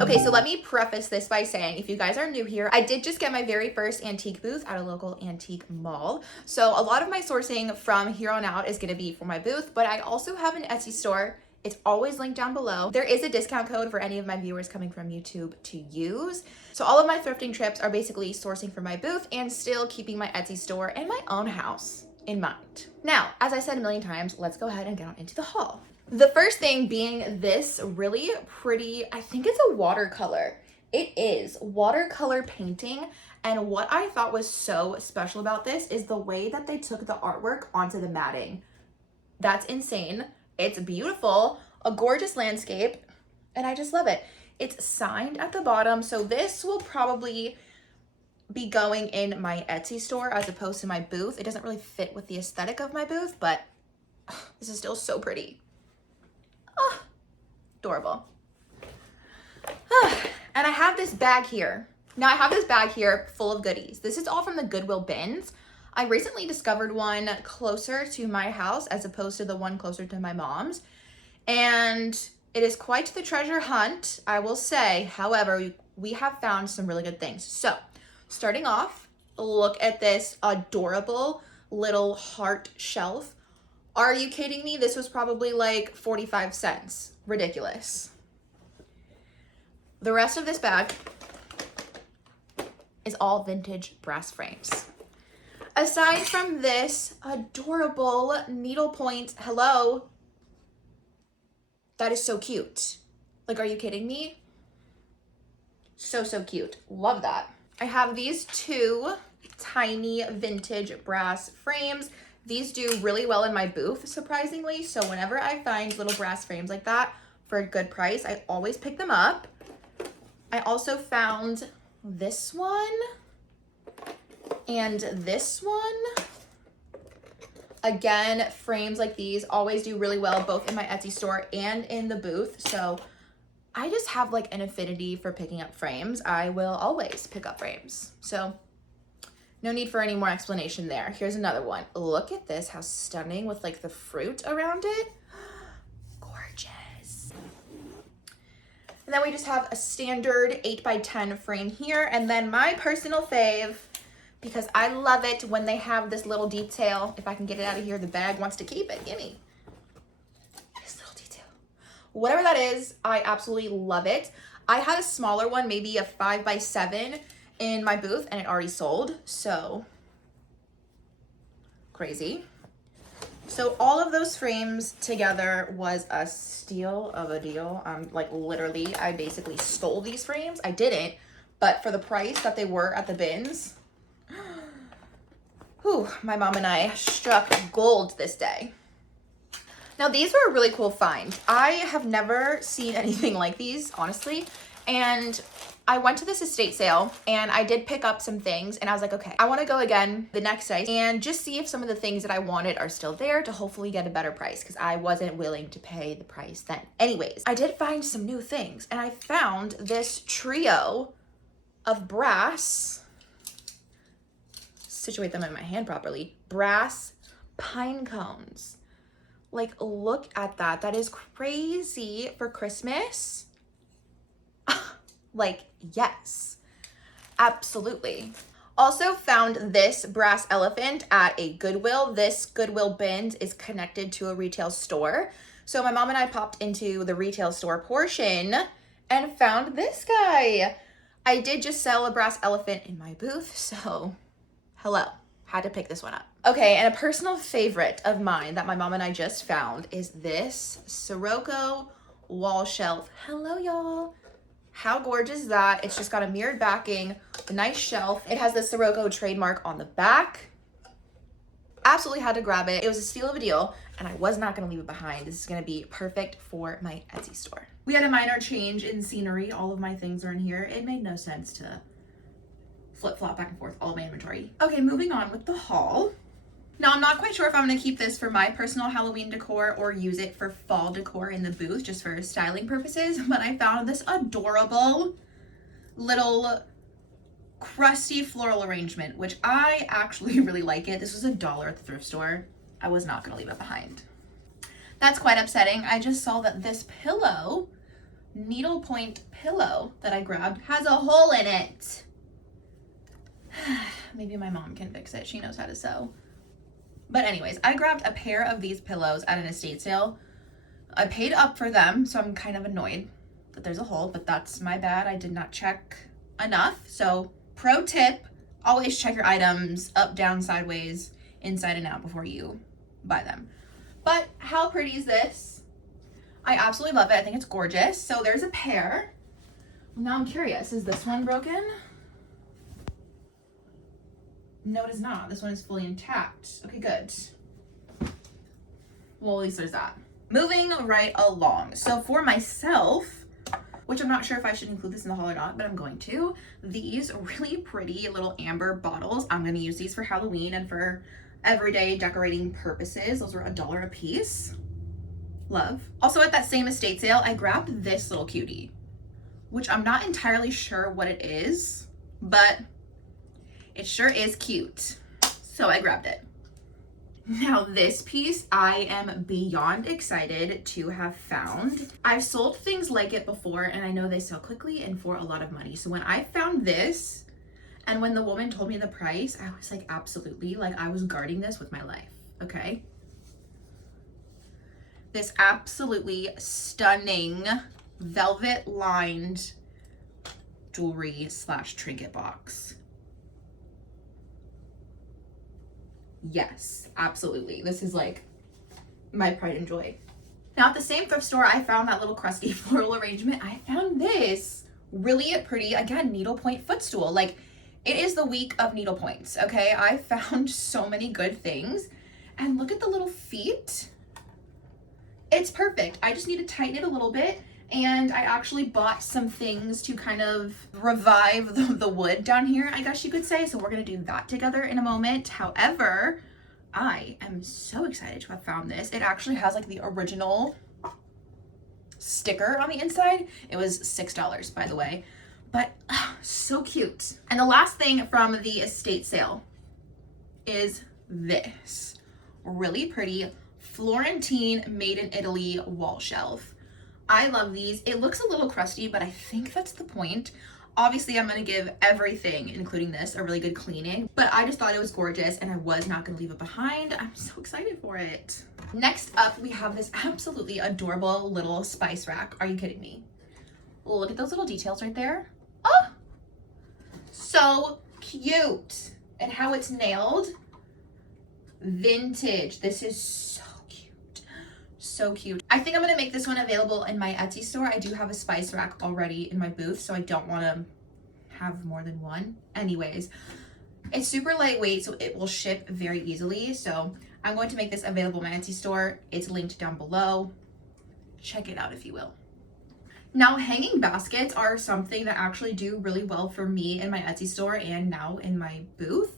Okay, so let me preface this by saying, if you guys are new here, I did just get my very first antique booth at a local antique mall. So a lot of my sourcing from here on out is gonna be for my booth, but I also have an Etsy store. It's always linked down below. There is a discount code for any of my viewers coming from YouTube to use. So all of my thrifting trips are basically sourcing from my booth and still keeping my Etsy store and my own house in mind. Now, as I said a million times, let's go ahead and get on into the haul. The first thing being this really pretty, I think it's a watercolor. It is watercolor painting. And what I thought was so special about this is the way that they took the artwork onto the matting. That's insane. It's beautiful, a gorgeous landscape, and I just love it. It's signed at the bottom, so this will probably be going in my Etsy store as opposed to my booth. It doesn't really fit with the aesthetic of my booth, but this is still so pretty. Oh, adorable. And I have this bag here. Now I have this bag here full of goodies. This is all from the Goodwill bins. I recently discovered one closer to my house as opposed to the one closer to my mom's. And it is quite the treasure hunt, I will say. However, we have found some really good things. So starting off, look at this adorable little heart shelf. Are you kidding me? This was probably like 45 cents. Ridiculous. The rest of this bag is all vintage brass frames. Aside from this adorable needlepoint, hello, that is so cute. Like, are you kidding me? So cute. Love that. I have these two tiny vintage brass frames. These do really well in my booth, surprisingly. So whenever I find little brass frames like that for a good price, I always pick them up. I also found this one and this one. Again, frames like these always do really well, both in my Etsy store and in the booth. So I just have like an affinity for picking up frames. I will always pick up frames. So no need for any more explanation there. Here's another one. Look at this, how stunning with like the fruit around it. Gorgeous. And then we just have a standard 8x10 frame here. And then my personal fave, because I love it when they have this little detail. If I can get it out of here, the bag wants to keep it. Gimme. This little detail. Whatever that is, I absolutely love it. I had a smaller one, maybe a 5x7 in my booth, and it already sold. So crazy. So all of those frames together was a steal of a deal. Like literally, I basically stole these frames. I didn't, but for the price that they were at the bins, whew, my mom and I struck gold this day. Now these were a really cool find. I have never seen anything like these, honestly. And I went to this estate sale and I did pick up some things and I was like, okay, I want to go again the next day and just see if some of the things that I wanted are still there to hopefully get a better price, because I wasn't willing to pay the price then. Anyways, I did find some new things and I found this trio of brass, situate them in my hand properly, brass pine cones. Like, look at that. That is crazy for Christmas. Like, yes, absolutely. Also found this brass elephant at a Goodwill. This Goodwill bins is connected to a retail store. So my mom and I popped into the retail store portion and found this guy. I did just sell a brass elephant in my booth, so hello. Had to pick this one up. Okay, and a personal favorite of mine that my mom and I just found is this Sirocco wall shelf. Hello, y'all. How gorgeous is that? It's just got a mirrored backing, a nice shelf. It has the Sirocco trademark on the back. Absolutely had to grab it. It was a steal of a deal, and I was not gonna leave it behind. This is gonna be perfect for my Etsy store. We had a minor change in scenery. All of my things are in here. It made no sense to flip-flop back and forth all of my inventory. Okay, moving on with the haul. Now, I'm not quite sure if I'm gonna keep this for my personal Halloween decor or use it for fall decor in the booth just for styling purposes, but I found this adorable little crusty floral arrangement, which I actually really like it. This was $1 at the thrift store. I was not gonna leave it behind. That's quite upsetting. I just saw that this pillow, needlepoint pillow that I grabbed, has a hole in it. Maybe my mom can fix it. She knows how to sew. But anyways, I grabbed a pair of these pillows at an estate sale. I paid up for them, so I'm kind of annoyed that there's a hole, but that's my bad. I did not check enough. So pro tip, always check your items up, down, sideways, inside and out before you buy them. But how pretty is this? I absolutely love it. I think it's gorgeous. So there's a pair. Now I'm curious, is this one broken? No, it is not. This one is fully intact. Okay, good. Well, at least there's that. Moving right along. So for myself, which I'm not sure if I should include this in the haul or not, but I'm going to, these really pretty little amber bottles. I'm going to use these for Halloween and for everyday decorating purposes. Those were $1 a piece. Love. Also at that same estate sale, I grabbed this little cutie, which I'm not entirely sure what it is, but it sure is cute. So I grabbed it. Now this piece I am beyond excited to have found. I've sold things like it before and I know they sell quickly and for a lot of money. So when I found this and when the woman told me the price, I was like, absolutely, like I was guarding this with my life, okay? This absolutely stunning velvet lined jewelry / trinket box. Yes, absolutely. This is like my pride and joy. Now at the same thrift store, I found that little crusty floral arrangement. I found this really pretty, again, needlepoint footstool. Like it is the week of needlepoints, okay? I found so many good things and look at the little feet. It's perfect. I just need to tighten it a little bit. And I actually bought some things to kind of revive the wood down here, I guess you could say. So we're going to do that together in a moment. However, I am so excited to have found this. It actually has like the original sticker on the inside. It was $6, by the way, but so cute. And the last thing from the estate sale is this really pretty Florentine made in Italy wall shelf. I love these. It looks a little crusty, but I think that's the point. Obviously, I'm going to give everything, including this, a really good cleaning, but I just thought it was gorgeous and I was not going to leave it behind. I'm so excited for it. Next up, we have this absolutely adorable little spice rack. Are you kidding me? Look at those little details right there. Oh, so cute. And how it's nailed. Vintage. This is so cute. I think I'm gonna make this one available in my Etsy store. I do have a spice rack already in my booth, so I don't want to have more than one. Anyways, it's super lightweight, so it will ship very easily. So I'm going to make this available in my Etsy store. It's linked down below. Check it out if you will. Now, hanging baskets are something that actually do really well for me in my Etsy store and now in my booth.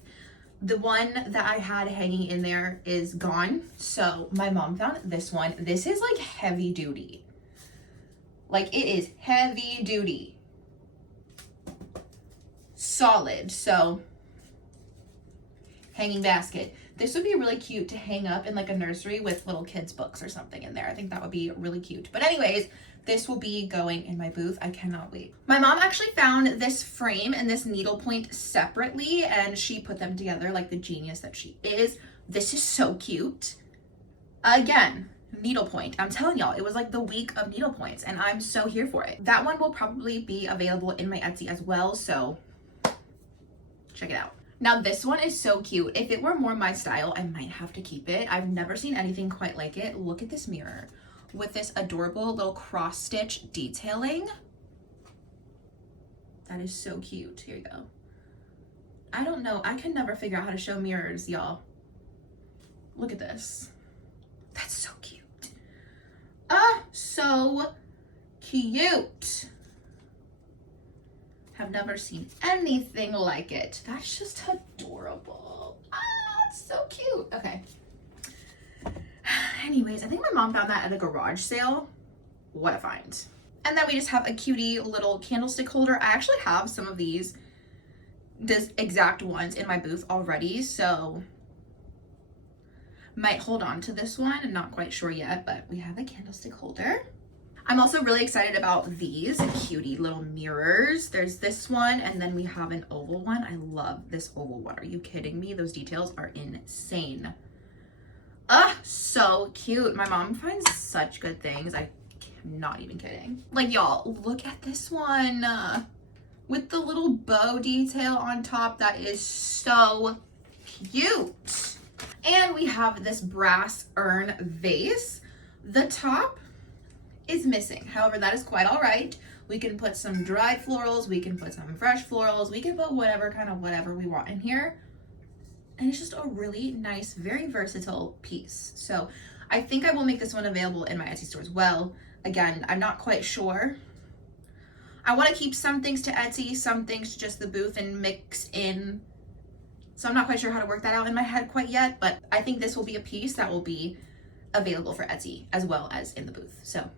The one that I had hanging in there is gone. So my mom found this one. This is like heavy duty. Like it is heavy duty. Solid. So hanging basket. This would be really cute to hang up in like a nursery with little kids books or something in there. I think that would be really cute. But anyways, this will be going in my booth. I cannot wait. My mom actually found this frame and this needlepoint separately and she put them together like the genius that she is. This is so cute. Again, needlepoint. I'm telling y'all, it was like the week of needlepoints and I'm so here for it. That one will probably be available in my Etsy as well, so check it out. Now this one is so cute. If it were more my style, I might have to keep it. I've never seen anything quite like it. Look at this mirror with this adorable little cross stitch detailing. That is so cute. Here you go. I don't know. I can never figure out how to show mirrors, y'all. Look at this. That's so cute. Ah, so cute. Have never seen anything like it. That's just adorable. Ah, it's so cute. Okay. Anyways, I think my mom found that at a garage sale. What a find. And then we just have a cutie little candlestick holder. I actually have some of these, this exact ones in my booth already, so might hold on to this one. I'm not quite sure yet, but we have a candlestick holder. I'm also really excited about these cutie little mirrors. There's this one, and then we have an oval one. I love this oval one. Are you kidding me? Those details are insane. Ah, so cute. My mom finds such good things. I'm not even kidding. Like, y'all, look at this one with the little bow detail on top. That is so cute. And we have this brass urn vase. The top is missing. However, that is quite all right. We can put some dried florals, we can put some fresh florals, we can put whatever kind of whatever we want in here. And it's just a really nice, very versatile piece. So I think I will make this one available in my Etsy store as well. Again, I'm not quite sure. I want to keep some things to Etsy, some things to just the booth and mix in. So I'm not quite sure how to work that out in my head quite yet, but I think this will be a piece that will be available for Etsy as well as in the booth. So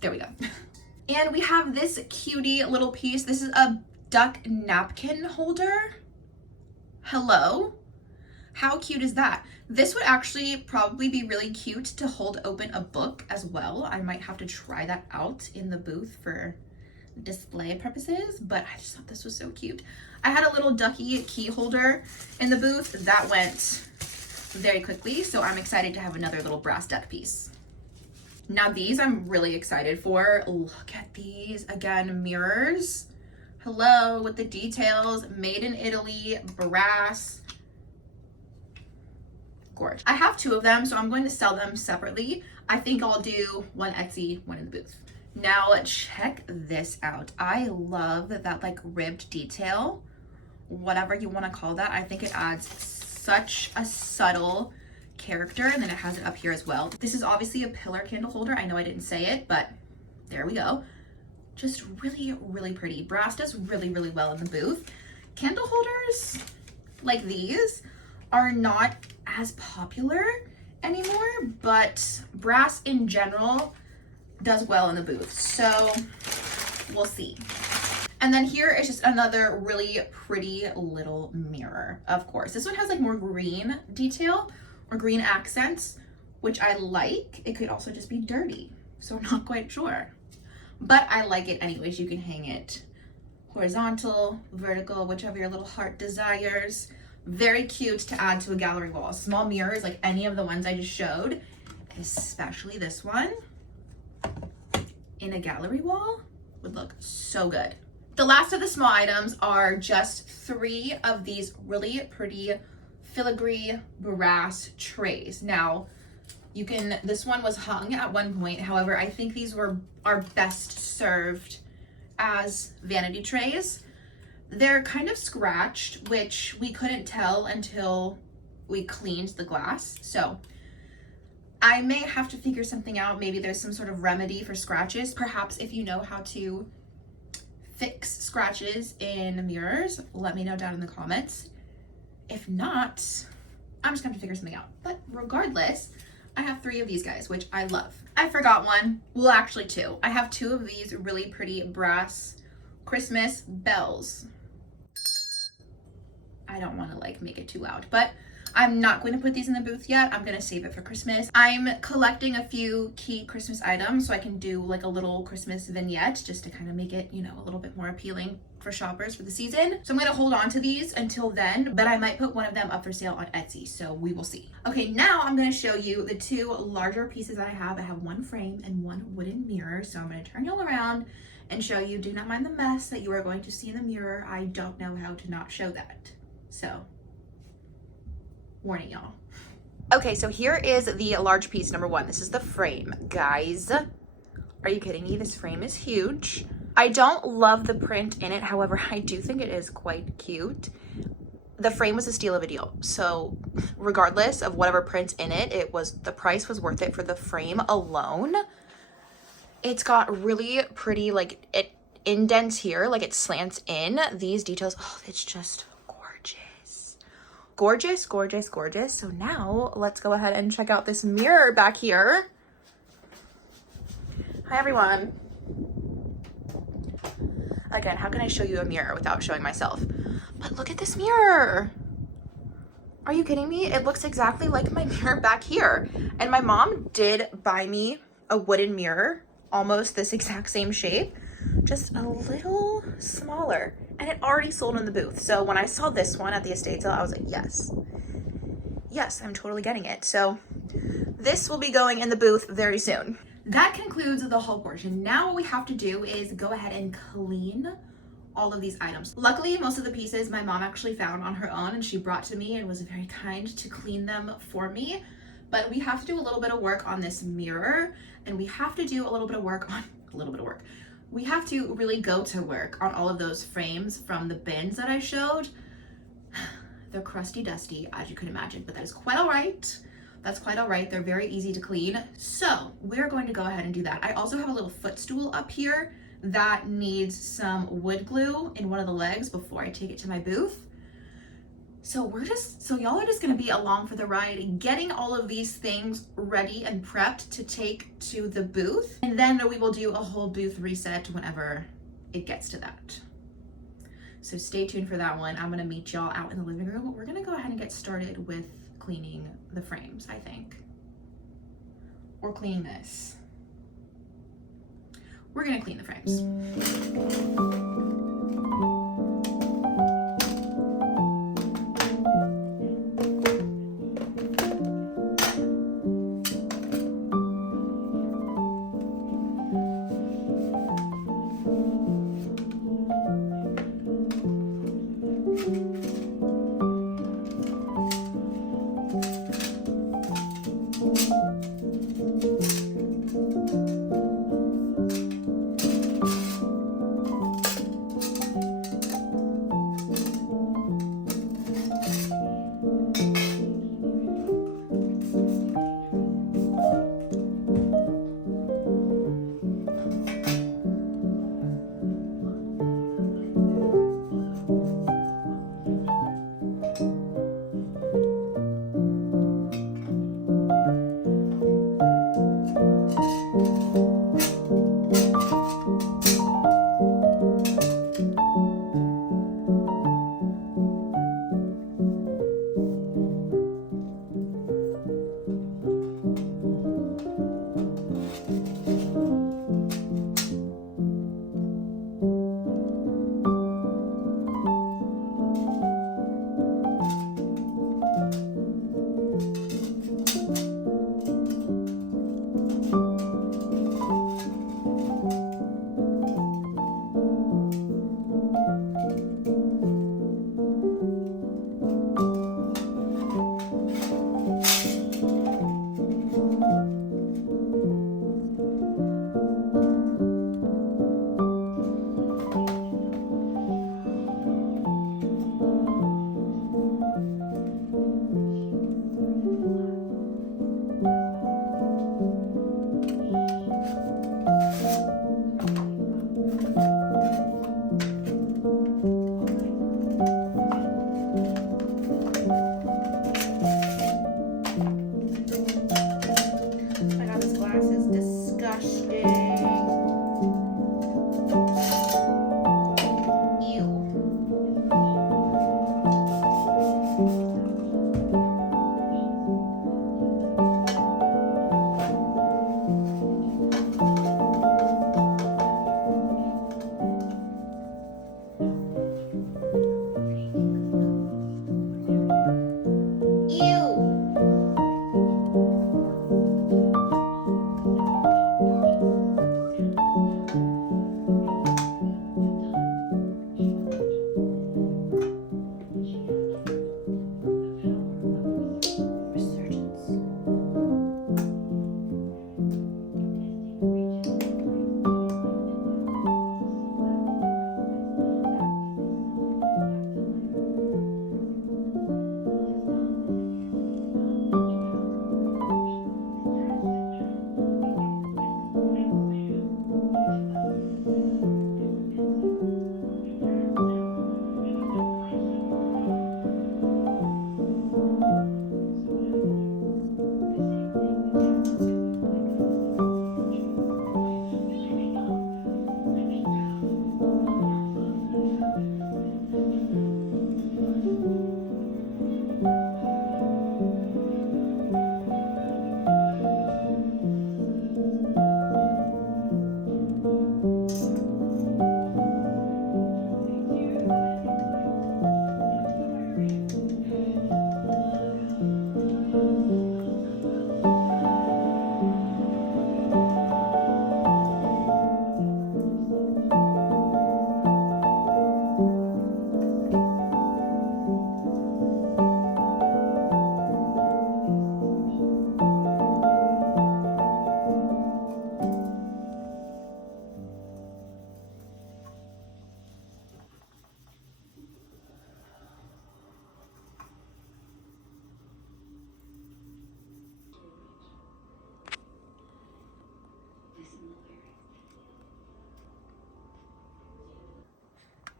there we go. And we have this cutie little piece. This is a duck napkin holder. Hello. How cute is that? This would actually probably be really cute to hold open a book as well. I might have to try that out in the booth for display purposes, but I just thought this was so cute. I had a little ducky key holder in the booth that went very quickly, so I'm excited to have another little brass duck piece. Now these I'm really excited for. Look at these. Again, mirrors. Hello, with the details. Made in Italy, brass. Gorgeous. I have two of them, so I'm going to sell them separately. I think I'll do one Etsy, one in the booth. Now check this out. I love that like ribbed detail, whatever you want to call that. I think it adds such a subtle character, and then it has it up here as well. This is obviously a pillar candle holder. I know I didn't say it, but there we go. Just really, really pretty. Brass does really, really well in the booth. Candle holders like these are not as popular anymore, but brass in general does well in the booth. So we'll see. And then here is just another really pretty little mirror. Of course, this one has like more green detail or green accents, which I like. It could also just be dirty, so I'm not quite sure. But I like it anyways. You can hang it horizontal, vertical, whichever your little heart desires. Very cute to add to a gallery wall. Small mirrors like any of the ones I just showed, especially this one in a gallery wall would look so good. The last of the small items are just 3 of these really pretty filigree brass trays. Now, you can, this one was hung at one point. However, I think these are best served as vanity trays. They're kind of scratched, which we couldn't tell until we cleaned the glass. So I may have to figure something out. Maybe there's some sort of remedy for scratches. Perhaps if you know how to fix scratches in mirrors, let me know down in the comments. If not, I'm just gonna have to figure something out. But regardless, I have 3 of these guys, which I love. I forgot one. Well, actually 2. I have 2 of these really pretty brass Christmas bells. I don't want to like make it too loud, but I'm not going to put these in the booth yet. I'm going to save it for Christmas. I'm collecting a few key Christmas items so I can do like a little Christmas vignette just to kind of make it, you know, a little bit more appealing for shoppers for the season. So I'm going to hold on to these until then, but I might put one of them up for sale on Etsy, so we will see. Okay, now I'm going to show you the 2 larger pieces that I have. I have one frame and one wooden mirror, so I'm going to turn y'all around and show you. Do not mind the mess that you are going to see in the mirror. I don't know how to not show that. So, warning y'all. Okay, so here is the large piece number one. This is the frame. Guys, are you kidding me? This frame is huge. I don't love the print in it. However, I do think it is quite cute. The frame was a steal of a deal. So regardless of whatever print's in it, the price was worth it for the frame alone. It's got really pretty, like, it indents here, like it slants in. These details, oh, it's just gorgeous. Gorgeous, gorgeous, gorgeous. So now let's go ahead and check out this mirror back here. Hi, everyone. Again, how can I show you a mirror without showing myself? But look at this mirror. Are you kidding me? It looks exactly like my mirror back here. And my mom did buy me a wooden mirror, almost this exact same shape, just a little smaller. And it already sold in the booth. So when I saw this one at the estate sale, I was like, yes. Yes, I'm totally getting it. So this will be going in the booth very soon. That concludes the haul portion. Now what we have to do is go ahead and clean all of these items. Luckily, most of the pieces my mom actually found on her own and she brought to me and was very kind to clean them for me. But we have to do a little bit of work on this mirror, and we have to do a little bit of work on we have to really go to work on all of those frames from the bins that I showed. They're crusty dusty, as you can imagine, but that is quite all right. That's quite all right. They're very easy to clean. So we're going to go ahead and do that. I also have a little footstool up here that needs some wood glue in one of the legs before I take it to my booth. So y'all are just gonna be along for the ride, getting all of these things ready and prepped to take to the booth. And then we will do a whole booth reset whenever it gets to that. So stay tuned for that one. I'm gonna meet y'all out in the living room. We're gonna go ahead and get started with cleaning the frames, I think. Or cleaning this. We're gonna clean the frames.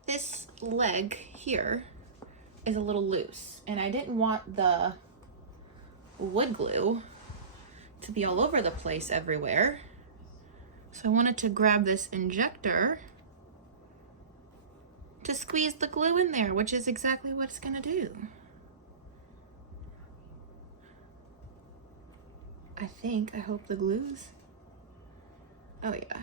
this leg here is a little loose, and I didn't want the wood glue to be all over the place everywhere. So I wanted to grab this injector to squeeze the glue in there, which is exactly what it's gonna do. I hope the glue's, oh yeah.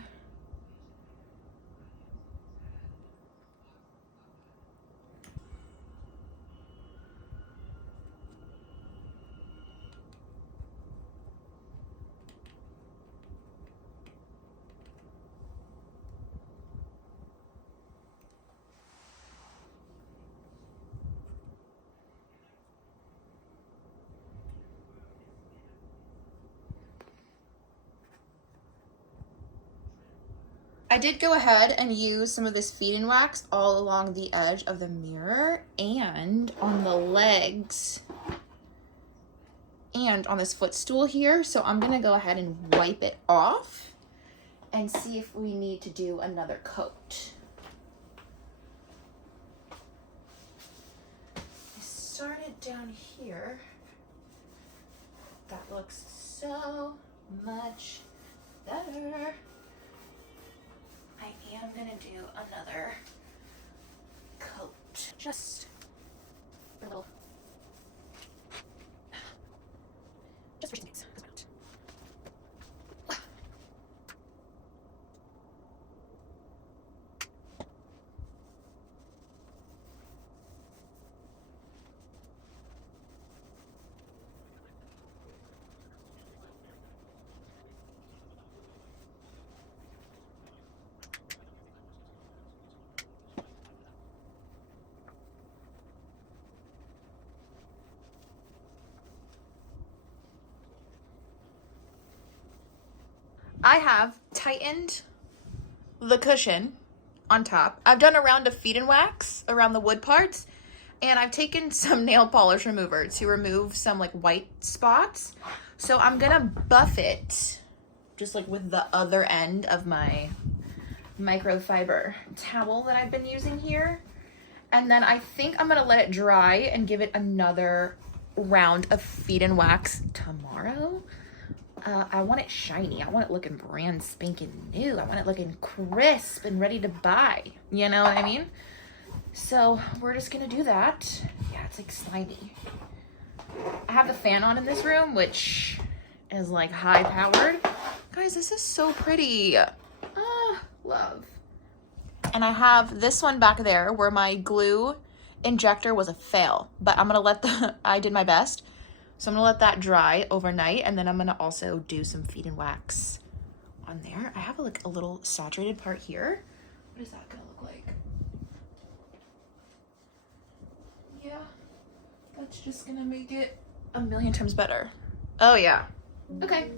I did go ahead and use some of this feed-in wax all along the edge of the mirror and on the legs and on this footstool here. So I'm gonna go ahead and wipe it off and see if we need to do another coat. I started down here. That looks so much better. I am gonna do another coat, just for a little, just for some things. I have tightened the cushion on top. I've done a round of feed and wax around the wood parts, and I've taken some nail polish remover to remove some like white spots. So I'm gonna buff it just like with the other end of my microfiber towel that I've been using here. And then I think I'm gonna let it dry and give it another round of feed and wax tomorrow. I want it shiny. I want it looking brand spanking new. I want it looking crisp and ready to buy. You know what I mean? So we're just gonna do that. Yeah, it's like slimy. I have the fan on in this room, which is like high powered. Guys, this is so pretty. Ah, love. And I have this one back there where my glue injector was a fail, but I'm gonna let I did my best. So I'm gonna let that dry overnight, and then I'm gonna also do some feed and wax on there. I have like a little saturated part here. What is that gonna look like? Yeah, that's just gonna make it a million times better. Oh yeah. Okay.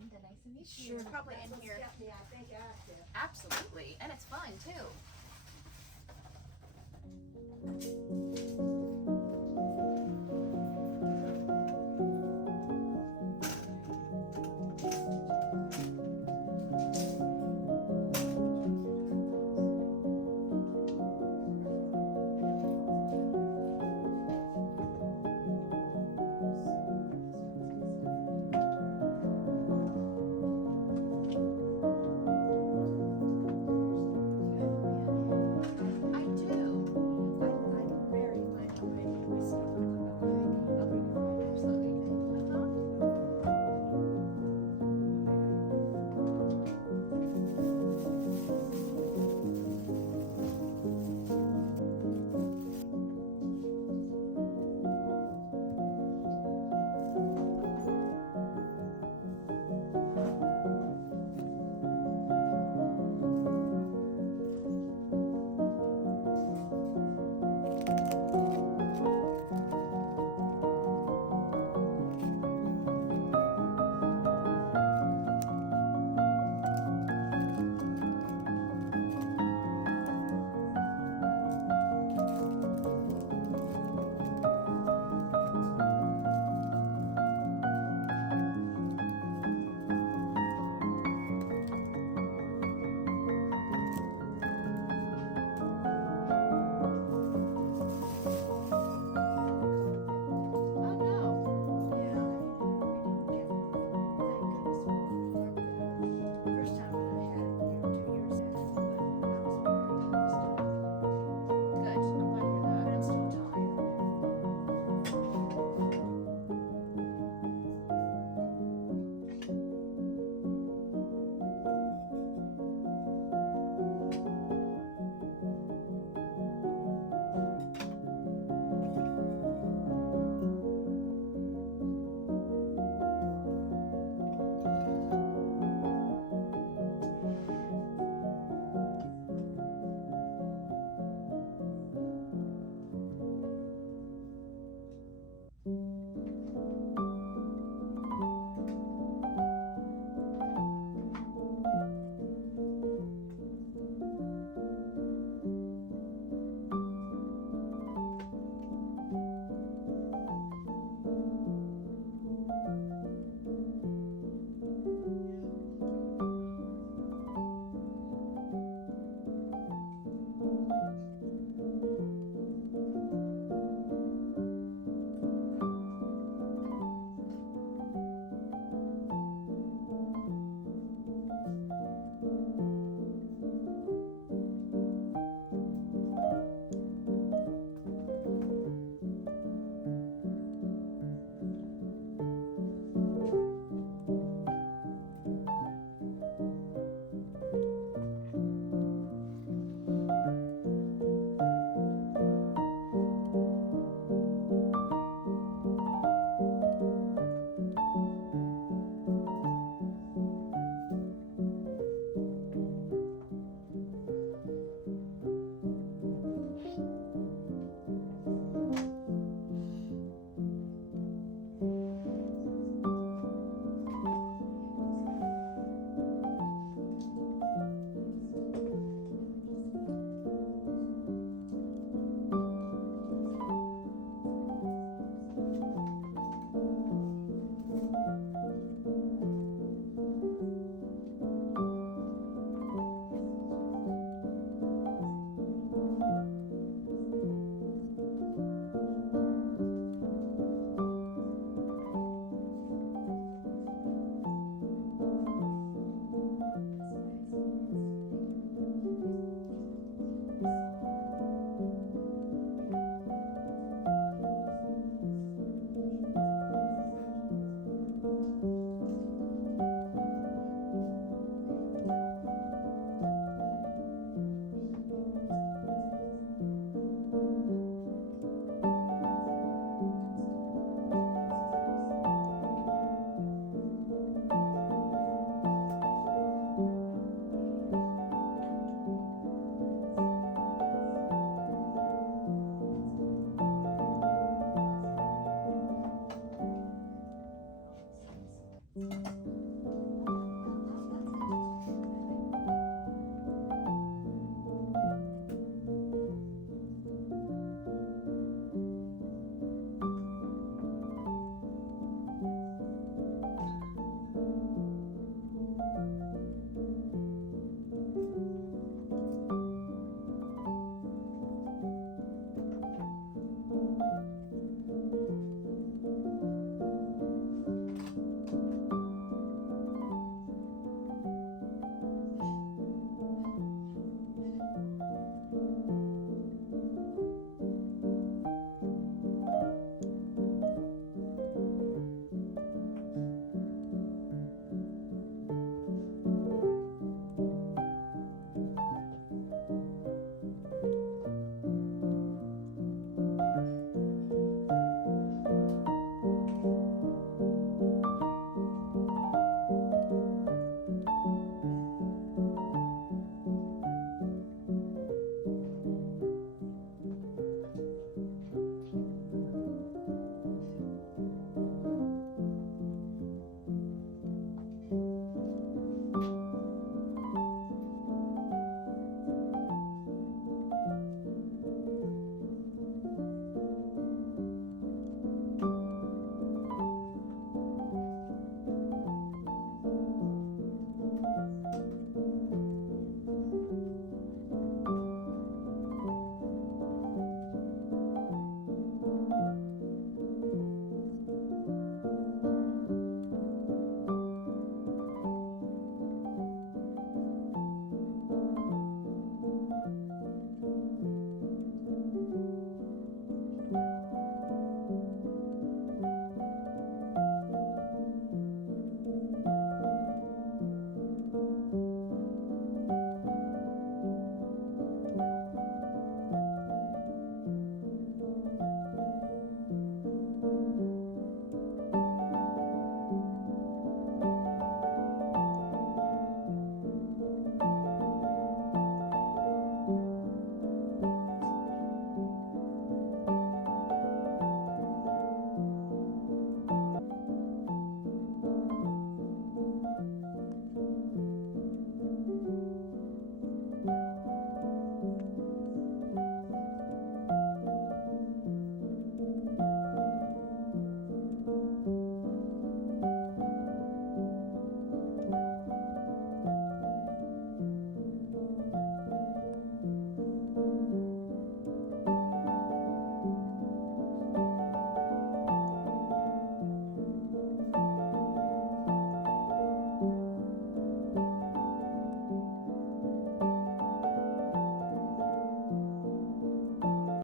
Linda, nice to meet you. Sure. We're probably in here. Absolutely, and it's fun too.